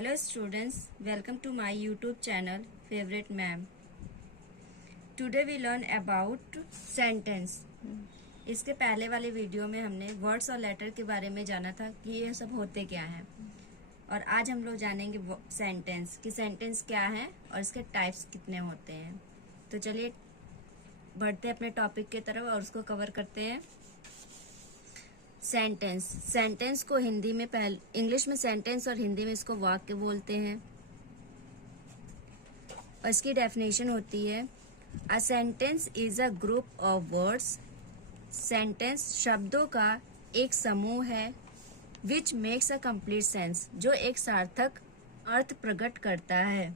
Hello students, welcome to my YouTube channel Favorite Ma'am. Today we learn about sentence. इसके पहले वाले video में हमने वर्ड्स और लेटर के बारे में जाना था कि ये सब होते क्या हैं, और आज हम लोग जानेंगे सेंटेंस कि सेंटेंस क्या है और इसके टाइप्स कितने होते हैं। तो चलिए बढ़ते हैं अपने टॉपिक की तरफ और उसको कवर करते हैं। सेंटेंस, सेंटेंस को हिंदी में इंग्लिश में सेंटेंस और हिंदी में इसको वाक्य बोलते हैं, और इसकी डेफिनेशन होती है a sentence is a group of words. Sentence शब्दों का एक समूह है which makes a complete sense, जो एक सार्थक अर्थ प्रकट करता है।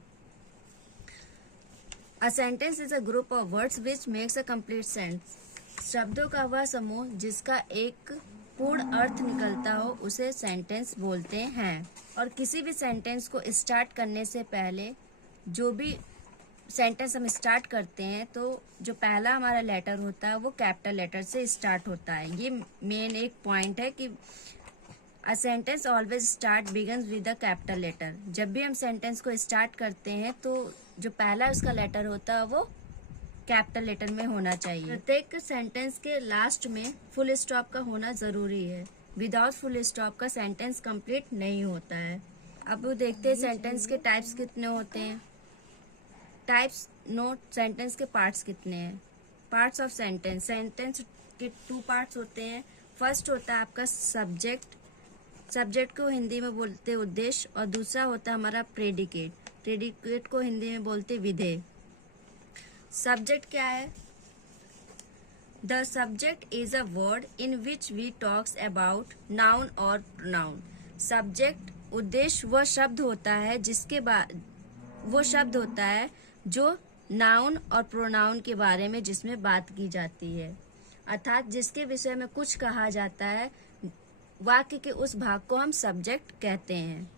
A sentence is a group of words which makes a complete sense. शब्दों का वह समूह जिसका एक पूर्ण अर्थ निकलता हो उसे सेंटेंस बोलते हैं। और किसी भी सेंटेंस को स्टार्ट करने से पहले जो भी सेंटेंस हम स्टार्ट करते हैं तो जो पहला हमारा लेटर होता है वो कैपिटल लेटर से स्टार्ट होता है। ये मेन एक पॉइंट है कि a sentence always start begins with the capital letter. जब भी हम सेंटेंस को स्टार्ट करते हैं तो जो पहला उसका लेटर होता है वो कैपिटल लेटर में होना चाहिए। प्रत्येक सेंटेंस के लास्ट में फुल स्टॉप का होना जरूरी है। विदाउट फुल स्टॉप का सेंटेंस कंप्लीट नहीं होता है। अब देखते हैं सेंटेंस के टाइप्स कितने होते हैं। टाइप्स नोट सेंटेंस के पार्ट्स कितने हैं। पार्ट्स ऑफ सेंटेंस, सेंटेंस के 2 पार्ट्स होते हैं। फर्स्ट होता है आपका सब्जेक्ट, सब्जेक्ट को हिंदी में बोलते हैं उद्देश्य, और दूसरा होता है हमारा प्रेडिकेट, प्रेडिकेट को हिंदी में बोलते विधेय। सब्जेक्ट क्या है? The subject is a word in which we talks about noun और प्रोनाउन। सब्जेक्ट उद्देश्य वह शब्द होता है जिसके बाद वो शब्द होता है जो नाउन और प्रोनाउन के बारे में जिसमें बात की जाती है, अर्थात जिसके विषय में कुछ कहा जाता है, वाक्य के उस भाग को हम सब्जेक्ट कहते हैं।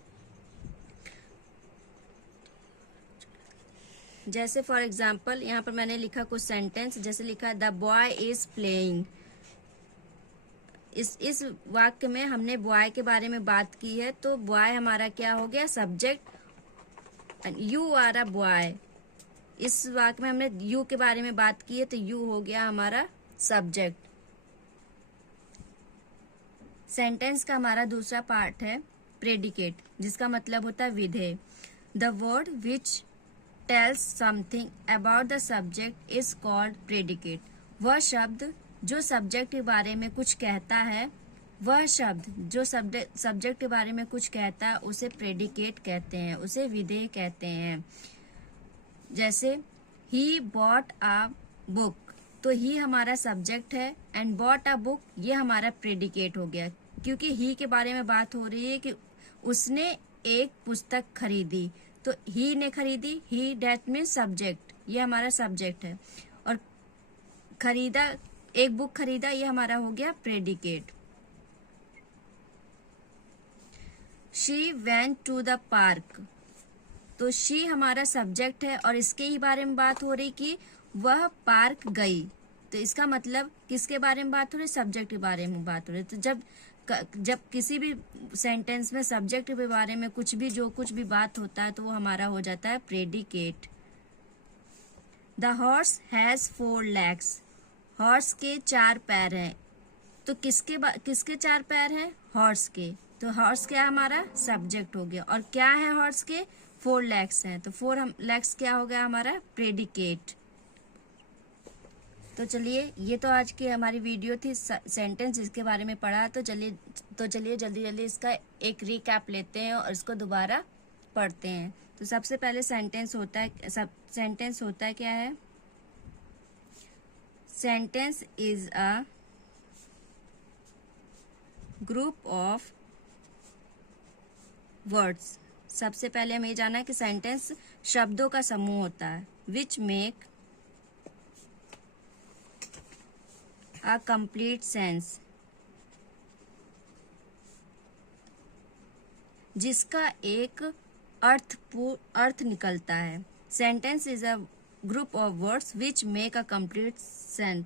जैसे फॉर एग्जाम्पल यहाँ पर मैंने लिखा कुछ सेंटेंस, जैसे लिखा द बॉय इज प्लेइंग। इस वाक्य में हमने बॉय के बारे में बात की है, तो बॉय हमारा क्या हो गया? Subject. You are a boy, इस वाक्य में हमने यू के बारे में बात की है तो यू हो गया हमारा सब्जेक्ट। सेंटेंस का हमारा दूसरा पार्ट है प्रेडिकेट, जिसका मतलब होता है विधेय। The word which tells something about the subject is called predicate। वह शब्द जो सब्जेक्ट के बारे में कुछ कहता है, वह शब्द जो सब्जेक्ट के बारे में कुछ कहता है उसे प्रेडिकेट कहते हैं, उसे विधेय कहते हैं। जैसे he bought a book, तो ही हमारा सब्जेक्ट है एंड bought a book ये हमारा प्रेडिकेट हो गया, क्योंकि ही के बारे में बात हो रही है कि उसने एक पुस्तक खरीदी, तो ही ने खरीदी, ही डेट मीन्स सब्जेक्ट, ये हमारा सब्जेक्ट है। और खरीदा, एक बुक खरीदा, ये हमारा हो गया predicate. She went to the park, तो शी हमारा सब्जेक्ट है और इसके ही बारे में बात हो रही कि वह पार्क गई, तो इसका मतलब किसके बारे में बात हो रही? सब्जेक्ट के बारे में बात हो रही। तो जब किसी भी सेंटेंस में सब्जेक्ट के बारे में कुछ भी बात होता है तो वो हमारा हो जाता है predicate. The horse has 4 legs, horse के 4 पैर हैं, तो किसके 4 पैर हैं? हॉर्स के, तो हॉर्स क्या हमारा सब्जेक्ट हो गया। और क्या है हॉर्स के? 4 legs हैं, तो 4 legs क्या हो गया हमारा? प्रेडिकेट। तो चलिए, ये तो आज की हमारी वीडियो थी सेंटेंस जिसके बारे में पढ़ा। तो चलिए जल्दी इसका एक रिकैप लेते हैं और इसको दोबारा पढ़ते हैं। तो सबसे पहले सेंटेंस होता है क्या है? Sentence is a group of words. सबसे पहले हमें जाना है कि सेंटेंस शब्दों का समूह होता है which make a complete sense, जिसका एक अर्थ निकलता है। Sentence is a group of words which make a complete sense.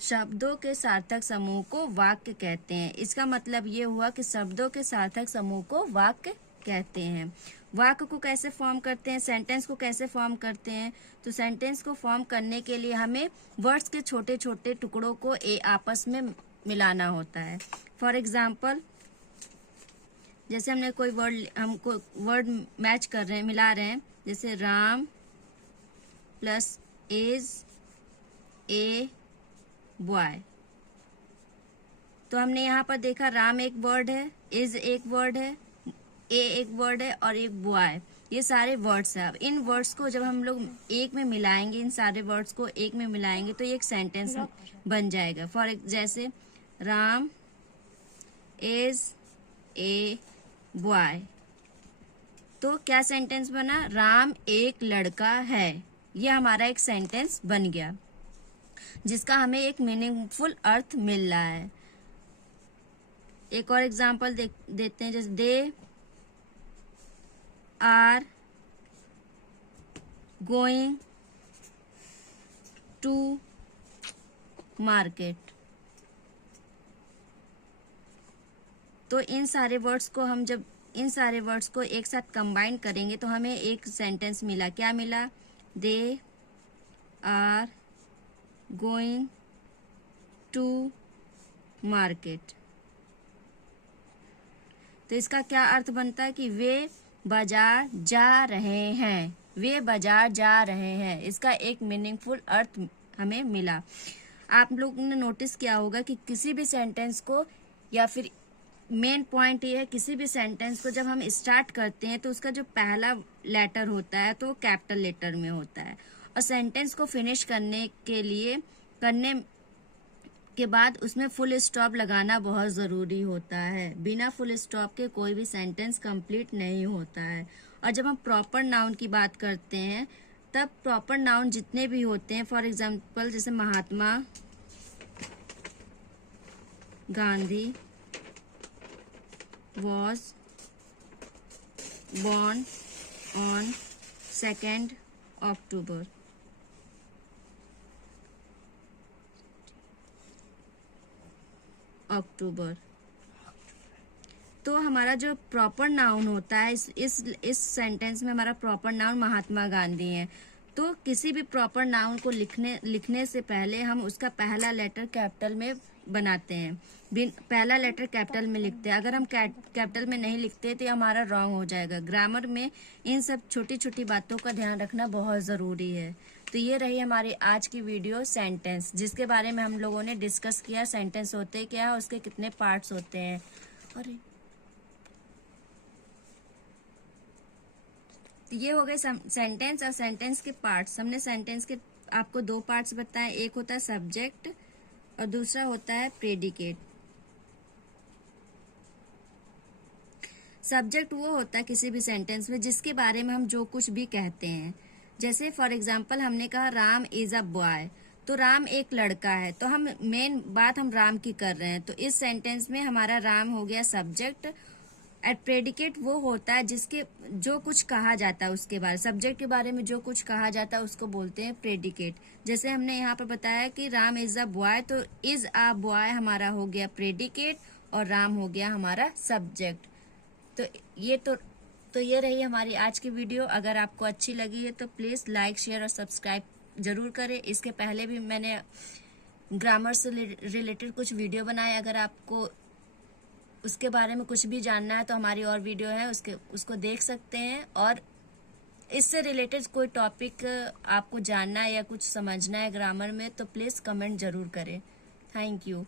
शब्दों के सार्थक समूह को वाक्य कहते हैं। इसका मतलब ये हुआ कि शब्दों के सार्थक समूह को वाक्य कहते हैं। वाक्य को कैसे फॉर्म करते हैं, सेंटेंस को कैसे फॉर्म करते हैं, तो सेंटेंस को फॉर्म करने के लिए हमें वर्ड्स के छोटे छोटे टुकड़ों को आपस में मिलाना होता है। फॉर एग्जाम्पल, जैसे हमने कोई हमको वर्ड मैच कर रहे हैं, मिला रहे हैं, जैसे Ram plus is a boy. तो हमने यहाँ पर देखा राम एक वर्ड है, इज एक वर्ड है, ए एक वर्ड है और एक बॉय, ये सारे वर्ड्स हैं। अब इन वर्ड्स को जब हम लोग एक में मिलाएंगे, इन सारे वर्ड्स को एक में मिलाएंगे तो ये एक सेंटेंस बन जाएगा। जैसे राम इज ए बॉय, तो क्या सेंटेंस बना, राम एक लड़का है। ये हमारा एक सेंटेंस बन गया जिसका हमें एक मीनिंगफुल अर्थ मिल रहा है। एक और एग्जांपल देते हैं, जैसे they are going to market. तो इन सारे वर्ड्स को हम जब इन सारे वर्ड्स को एक साथ कंबाइन करेंगे तो हमें एक सेंटेंस मिला। क्या मिला, they are going to market. तो इसका क्या अर्थ बनता है कि वे बाजार जा रहे हैं, वे बाजार जा रहे हैं। इसका एक मीनिंगफुल अर्थ हमें मिला। आप लोगों ने नोटिस किया होगा कि किसी भी सेंटेंस को, या फिर मेन पॉइंट ये है, किसी भी सेंटेंस को जब हम स्टार्ट करते हैं तो उसका जो पहला लेटर होता है तो वो कैपिटल लेटर में होता है, और सेंटेंस को फिनिश करने के बाद उसमें फुल स्टॉप लगाना बहुत ज़रूरी होता है। बिना फुल स्टॉप के कोई भी सेंटेंस कंप्लीट नहीं होता है। और जब हम प्रॉपर नाउन की बात करते हैं तब प्रॉपर नाउन जितने भी होते हैं, फॉर एग्जांपल जैसे Mahatma Gandhi was born on 2nd October। तो हमारा जो प्रॉपर नाउन होता है, इस सेंटेंस में हमारा प्रॉपर नाउन महात्मा गांधी है। तो किसी भी प्रॉपर नाउन को लिखने से पहले हम उसका पहला लेटर कैपिटल में बनाते हैं, पहला लेटर कैपिटल में लिखते हैं। अगर हम कैपिटल में नहीं लिखते तो हमारा रॉन्ग हो जाएगा। ग्रामर में इन सब छोटी छोटी बातों का ध्यान रखना बहुत ज़रूरी है। तो ये रही हमारी आज की वीडियो सेंटेंस, जिसके बारे में हम लोगों ने डिस्कस किया। सेंटेंस होते क्या है, उसके कितने पार्ट्स होते हैं। अरे तो ये हो गए सेंटेंस और सेंटेंस के पार्ट्स। हमने सेंटेंस के आपको दो पार्ट्स बताए, एक होता है सब्जेक्ट और दूसरा होता है प्रेडिकेट। सब्जेक्ट वो होता है किसी भी सेंटेंस में जिसके बारे में हम जो कुछ भी कहते हैं। जैसे फॉर एग्जांपल हमने कहा राम इज अ बॉय, तो राम एक लड़का है, तो हम मेन बात हम राम की कर रहे हैं, तो इस सेंटेंस में हमारा राम हो गया सब्जेक्ट। एट प्रेडिकेट वो होता है जिसके जो कुछ कहा जाता है उसके बारे, सब्जेक्ट के बारे में जो कुछ कहा जाता है उसको बोलते हैं प्रेडिकेट। जैसे हमने यहाँ पर बताया कि राम इज अ बॉय, तो इज अ बॉय हमारा हो गया प्रेडिकेट और राम हो गया हमारा सब्जेक्ट। तो ये रही हमारी आज की वीडियो। अगर आपको अच्छी लगी है तो प्लीज़ लाइक, शेयर और सब्सक्राइब जरूर करें। इसके पहले भी मैंने ग्रामर से रिलेटेड कुछ वीडियो बनाए। अगर आपको उसके बारे में कुछ भी जानना है तो हमारी और वीडियो है, उसको देख सकते हैं। और इससे रिलेटेड कोई टॉपिक आपको जानना है या कुछ समझना है ग्रामर में तो प्लीज़ कमेंट जरूर करें। Thank you.